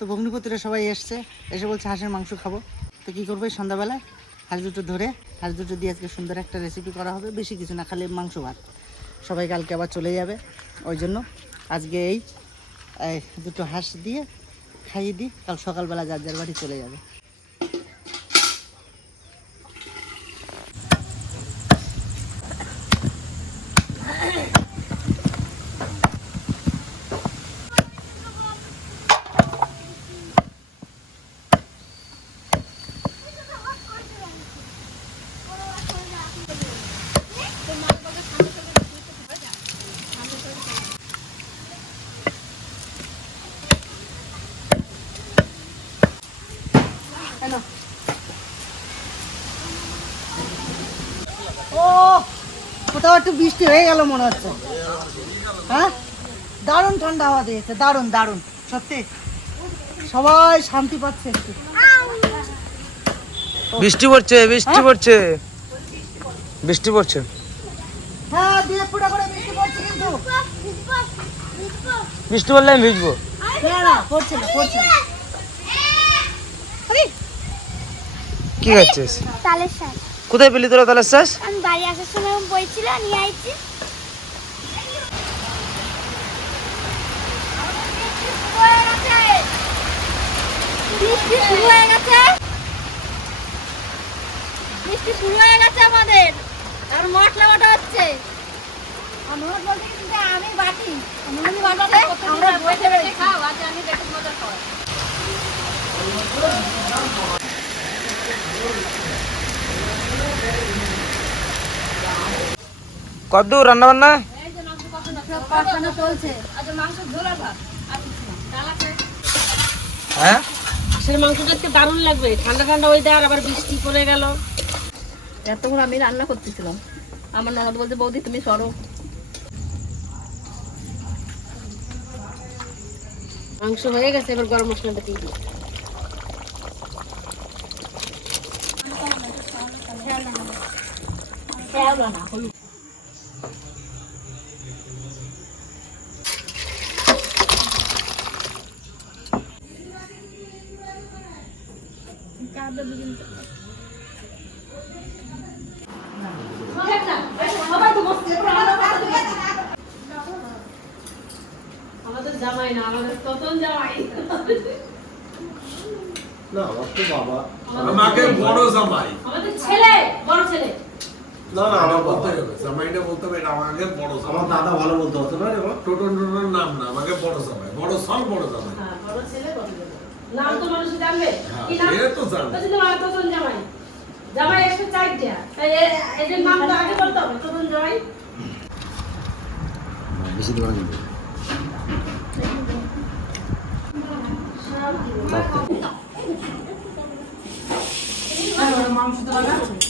তো ভগ্নিপতিরা সবাই এসছে, এসে বলছে হাঁসের মাংস খাব। তো কী করব সন্ধ্যাবেলায় হাঁস দুটো ধরে, হাঁস দুটো দিয়ে আজকে সুন্দর একটা রেসিপি করা হবে, বেশি কিছু না, খালি মাংস ভাত। সবাই কালকে আবার চলে যাবে, ওই জন্য আজকে এই দুটো হাঁস দিয়ে খাইয়ে দিই, কাল সকালবেলা যার যার বাড়ি চলে যাবে। ও কোথাও একটু বৃষ্টি হয়ে গেল মনে হচ্ছে। হ্যাঁ? দারুণ ঠান্ডা হাওয়া দিয়েছে দারুণ দারুণ সত্যি। সবাই শান্তি পাচ্ছে একটু। বৃষ্টি পড়ছে বৃষ্টি হ্যাঁ? পড়ছে। বৃষ্টি পড়ছে। হ্যাঁ দিয়ে ফুটা করে বৃষ্টি পড়ছে কিন্তু। বৃষ্টি পড়লে আমি ভিজবো। না না পড়ছে না পড়ছে না। কি খাচ্ছিস? তালের শাক। কোথায় পেলি তোরা তাহলে শ্বাস আমি বাড়ি আসার সময় বইছিল নিয়ে আইছি। বৃষ্টি শুরু হয়ে গেছে। বৃষ্টি শুরু হয়ে গেছে আমাদের। আর মশলা বাটা হচ্ছে। অনুরোধ বলতে কিন্তু আমি বাটি। অনুরোধ বাটাতে আমরা বসে বসে খাও আজ আমি দেখে মজা কদ্দূর রান্না বান্না হ্যাঁ লাগবে। ঠান্ডা ঠান্ডা আবার বৃষ্টি পড়ে গেল। এতক্ষণ আমি রান্না করতেছিলাম। আমার বৌদি, তুমি সরো। মাংস হয়ে গেছে, এবার গরম মশলাটা দিয়ে দিই। আমাদের জামাই না আমাদের ততন জামাই। না আমার তো বাবা। আমাকে বড় জামাই। আমাদের ছেলে বড় ছেলে। না না আমার বলতে হবে। জামাইটা বলতে হবে এটা আমাকে বড় আমার দাদা ভালো বলতে হতো না রে বাবা? টোটো নাম না আমাকে বড় জামাই বড় সব বড় জামাই। হ্যাঁ বড় ছেলে বড় জামাই। নাম তো মানুষ জানবে। হ্যাঁ, কি নাম? এ তো জানে। বলছি তোমার ততন জামাই। জামাই একশো চারটা তাই এদের নাম তো আগে বলতে হবে ততন জামাই। না আসে না। তো ও, আসে মাংস তো তো ও?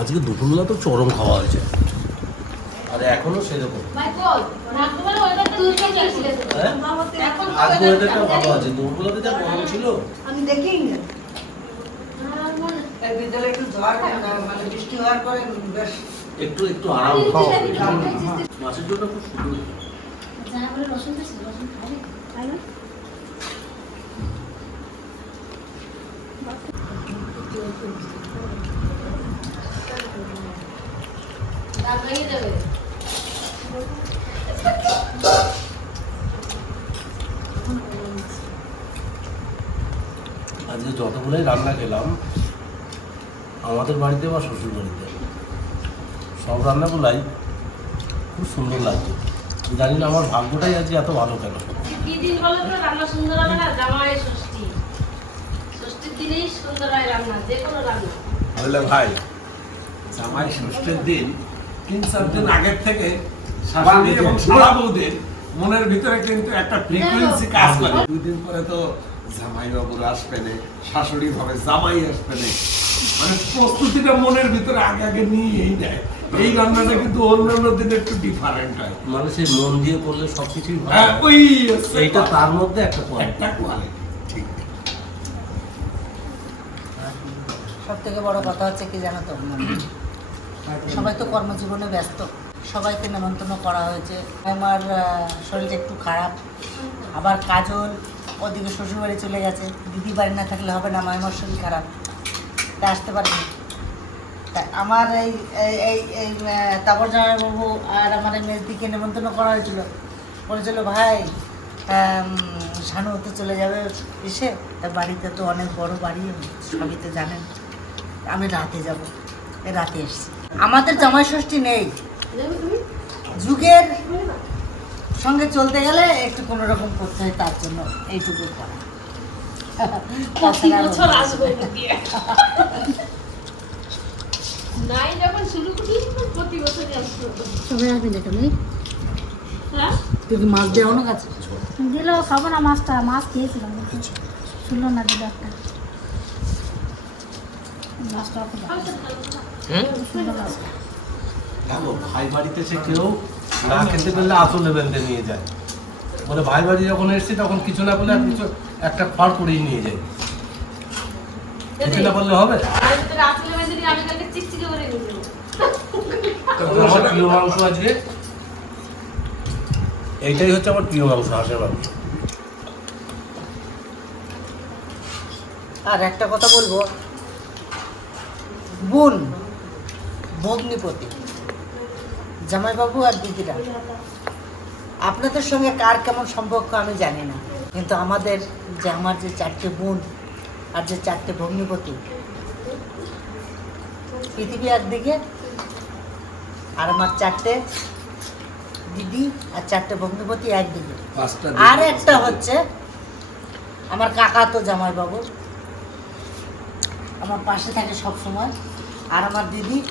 আজকে দুপুরবেলা তো চরম খাওয়া হয়েছে। আর এখনও সেরকম। হ্যাঁ? আজকে ওয়েদারটা ভালো আছে। দুপুরবেলাতে যা গরম ছিল। আমি দেখিই না। এই বিদ্যালয়ে একটু ঝড় মানে বৃষ্টি হওয়ার পরে বেশ। একটু একটু আরাম মাছের জন্য খুব সুন্দর যা বলে রসুন তো ছিল, রসুন খাবে তাই না রাত ভেঙে যাবে আজকে যতগুলোই রান্না খেলাম আমাদের বাড়িতে বা শ্বশুর বাড়িতে সব রান্নাগুলাই খুব সুন্দর লাগছে। জানি না আমার ভাগ্যটাই আজকে এত ভালো কেন? কি দিন বলো তো রান্না সুন্দর হবে না জামাই ষষ্ঠী। ষষ্ঠীর দিনেই সুন্দর হয় রান্না যে কোনো রান্না। ভাই জামাই ষষ্ঠীর দিন তিন চার দিন আগের থেকে শাশুড়ি এবং সারা বৌদির মনের ভিতরে কিন্তু একটা ফ্রিকোয়েন্সি কাজ করে। দুই দিন পরে তো জামাই বাবুর আসবে না শাশুড়ি ভাবে জামাই আসবে না। মানে প্রস্তুতিটা মনের ভিতরে আগে আগে নিয়েই নেয়। এই রান্নাটা কিন্তু অন্যান্য দিনে একটু ডিফারেন্ট হয়। মানুষের মন দিয়ে করলে সবকিছুই হ্যাঁ। ওই এইটা তার মধ্যে একটা পয়েন্ট একটা কোয়ালিটি ঠিক। সব থেকে বড় কথা হচ্ছে কি জানো তো? সবাই তো কর্মজীবনে ব্যস্ত। সবাইকে নেমন্তন্ন করা হয়েছে। আমার শরীরটা একটু খারাপ। আবার কাজল, ওদিকে শ্বশুরবাড়ি চলে গেছে। দিদি বাড়ি না থাকলে হবে না আমার শরীর খারাপ। তা আসতে পারবে আমার এই এই এই তাপর জামাইবাবু আর আমার এই মেজদিকে নেমন্তন্ন করা হয়েছিল। বলেছিল, ভাই সানু শানু তো চলে যাবে এসে। তা বাড়িতে তো অনেক বড় বাড়ি, সবই তো জানেন। আমি রাতে যাব। রাতে এসছি। আমাদের জামাই ষষ্ঠী নেই। যুগের সঙ্গে চলতে গেলে একটু কোনো রকম করতে হয় তার জন্য এইটুকু করা। তুমি হ্যাঁ? মাছ দেওয়া না কাছে দিলেও খাব না মাছটা মাছ খেয়েছিলাম শুনলো না দিল একটা মাছটা অত ভালো। সুন্দর মাছটা। দেখো, ভাই বাড়িতে সে কেউ না খেতে পারলে আসলে বেঁধে নিয়ে যায়। বলে ভাই বাড়ি যখন এসছি, তখন কিছু না পেলে আর কিছু একটা খড় করেই নিয়ে যায়। কিছু না পারলে হবে। আমার প্রিয় মাংস আজকে? এইটাই হচ্ছে আমার প্রিয় মাংস, হাঁসের মাংস। আর একটা কথা বলব বোন ভগ্নিপতি জামাইবাবু আর দিদিরা আপনাদের সঙ্গে কার কেমন সম্পর্ক আমি জানি না। কিন্তু আমাদের যে আমার যে চারটে বোন আর যে চারটে ভগ্নিপতি পৃথিবী একদিকে আর আমার চারটে দিদি আর চারটে ভগ্নিপতি একদিকে। আর একটা হচ্ছে আমার কাকা তো জামাইবাবু। আমার পাশে থাকে সব সময় আর আমার দিদি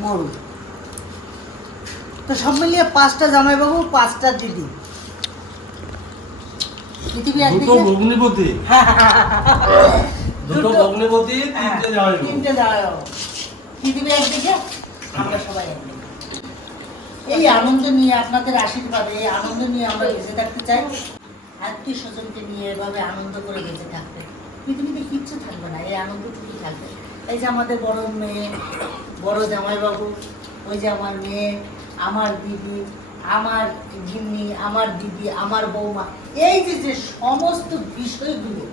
মরু। তো সব মিলিয়ে পাঁচটা জামাইবাবু পাঁচটা দিদি। পৃথিবী একদিকে ভগ্নিপতি। দুটো দুটো- ভগ্নিপতি হ্যাঁ, তিনটে যাওয়াই তিনটে জামাইবাবু। পৃথিবী একদিকে আমরা সবাই একদিকে। এই আনন্দ নিয়ে আপনাদের আশীর্বাদে এই আনন্দ নিয়ে আমরা বেঁচে থাকতে চাই। আত্মীয় স্বজনকে নিয়ে এভাবে আনন্দ করে বেঁচে থাকতে। পৃথিবীতে কিচ্ছু থাকবে না এই আনন্দটুকু থাকবে। এই যে আমাদের বড় মেয়ে, বড় জামাইবাবু, ওই যে আমার মেয়ে, আমার দিদি, আমার গিন্নি, আমার দিদি, আমার বৌমা, এই যে যে সমস্ত বিষয়গুলো,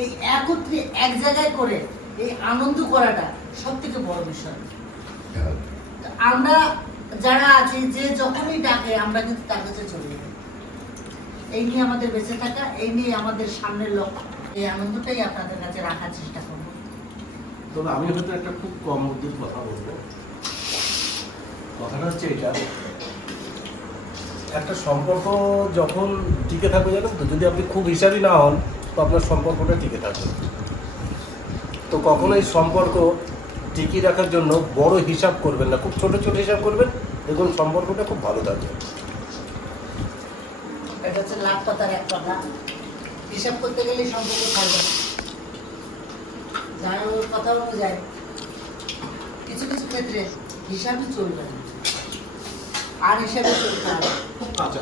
এই একত্রে এক জায়গায় করে এই আনন্দ করাটা সব থেকে বড় বিষয়। আমরা যারা আছি, যে যখনই ডাকে, আমরা কিন্তু তার কাছে চলে যাই। এই নিয়ে আমাদের বেঁচে থাকা, এই নিয়ে আমাদের সামনের লক্ষ্য। এই আনন্দটাই আপনাদের কাছে রাখার চেষ্টা করব। তবে আমি হয়তো একটা খুব কম বুদ্ধির কথা বলব। কথাটা হচ্ছে এটা। একটা সম্পর্ক যখন টিকে থাকবে জানেন তো, যদি আপনি খুব হিসাবই না হন, তো আপনার সম্পর্কটা টিকে থাকবে। তো কখনো এই সম্পর্ক টিকিয়ে রাখার জন্য বড় হিসাব করবেন না, খুব ছোট ছোট হিসাব করবেন, দেখুন সম্পর্কটা খুব ভালো থাকবে। এটা হচ্ছে লাভ কথার এক কথা। হিসাব করতে গেলে সম্পর্ক থাকবে। যার ওর কথা অনুযায়ী কিছু কিছু ক্ষেত্রে হিসাবই চলবে না। আর হিসাবে চলতে হবে। খুব কাঁচা।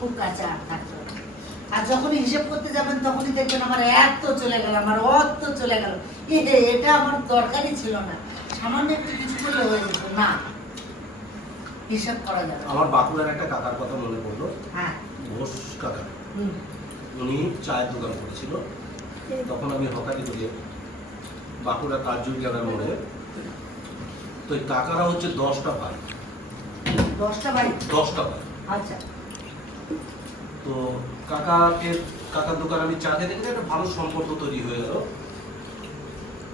খুব কাঁচা থাকতে হবে আর যখনই হিসেব করতে যাবেন তখনই দেখবেন আমার এত চলে গেল আমার অত চলে গেল। এটা আমার দরকারই ছিল না। সামান্য একটু কিছু করলে হয়ে যেত। না। হিসাব করা যাবে আমার বাঁকুড়ার একটা কাকার কথা মনে পড়ল। হ্যাঁ। ঘোষ কাকা। উনি চায়ের দোকান করেছিল। তখন আমি হকারি করি বাঁকুড়া কার্যবিজ্ঞানের মোড়ে। তো কাকারা হচ্ছে দশটা ভাই দশটা বাড়ি দশটা ভাই আচ্ছা। তো কাকাকে কাকার দোকান আমি চা খেতে খেতে একটা ভালো সম্পর্ক তৈরি হয়ে গেল।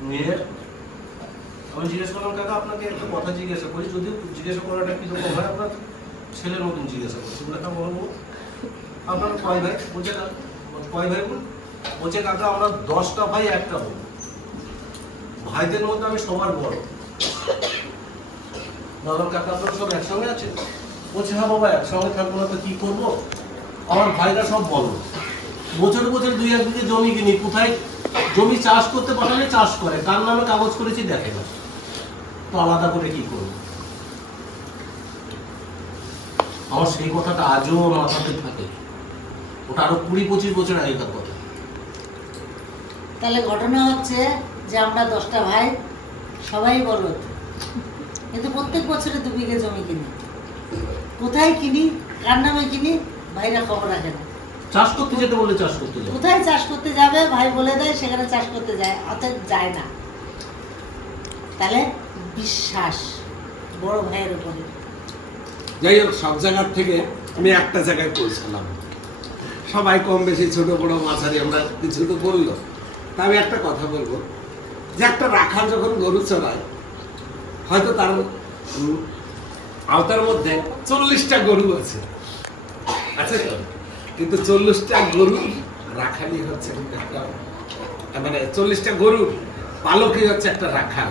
নিয়ে আমি জিজ্ঞেস করলাম কাকা আপনাকে একটা কথা জিজ্ঞাসা করি। যদিও জিজ্ঞাসা করাটা কি রকম হয় আপনার ছেলের মতন জিজ্ঞাসা করছি বলে হ্যাঁ বলো বলো। আপনার কয় ভাই? বলছে কয় ভাই বল বলছে কাকা আমরা দশটা ভাই একটা বোন ভাইদের মধ্যে আমি সবার বড়। বললাম কাকা আপনারা সব একসঙ্গে আছেন বলছে হ্যাঁ বাবা, একসঙ্গে থাকব না তো কি করব? আমার ভাইরা সব বলো বছর বছর দুই এক বিঘে জমি কিনি, কোথায় জমি চাষ করতে পাঠালে চাষ করে, কার নামে কাগজ করেছি দেখে না। তো আলাদা করে কি করব? আমার সেই কথাটা আজও মাথাতে থাকে। ওটা আরও কুড়ি পঁচিশ বছর আগেকার কথা। তাহলে ঘটনা হচ্ছে যে আমরা দশটা ভাই সবাই বলদ কিন্তু প্রত্যেক বছরে দু বিঘে জমি কিনি। কোথায় কিনি কার নামে কিনি ভাইরা খবর রাখে না। চাষ করতে যেতে বলে চাষ করতে যাবে কোথায় চাষ করতে যাবে ভাই বলে দেয় সেখানে চাষ করতে যায় অতএব যায় না। তাহলে বিশ্বাস বড় ভাইয়ের উপরে। যাই হোক সব জায়গার থেকে আমি একটা জায়গায় পৌঁছালাম। সবাই কম বেশি ছোট বড় মাঝারি আমরা কিছু তো বলল। তা আমি একটা কথা বলব। যে একটা রাখাল যখন গরু চড়ায়, হয়তো তার আওতার মধ্যে চল্লিশটা গরু আছে। আছে তো? কিন্তু চল্লিশটা গরু রাখালি হচ্ছে একটা মানে চল্লিশটা গরু পালকই হচ্ছে একটা রাখাল।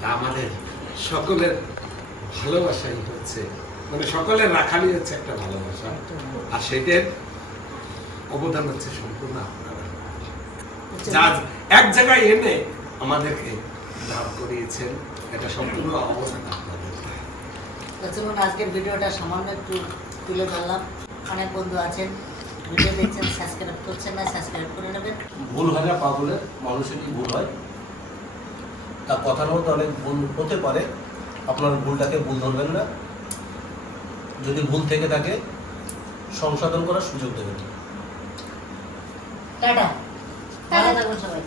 তা আমাদের সকলের ভালোবাসাই হচ্ছে মানে সকলের রাখালি হচ্ছে একটা ভালোবাসা। আর সেটার অবদান হচ্ছে সম্পূর্ণ আপনারা। এক জায়গায় এনে আমাদেরকে দাঁড় করিয়েছেন। এটা সম্পূর্ণ অবদান আপনাদের। চলুন আজকের ভিডিওটা সামান্য একটু তুলে ধরলাম। অনেক বন্ধু আছেন ভিডিও দেখছেন সাবস্ক্রাইব করছেন না সাবস্ক্রাইব করে নেবেন। ভুল হয় না পাগলের মানুষেরই ভুল হয়। তা কথার মধ্যে অনেক ভুল হতে পারে আপনার ভুলটাকে ভুল ধরবেন না। যদি ভুল থেকে থাকে সংশোধন করার সুযোগ দেবেন। টাটা। থাকবেন সবাই।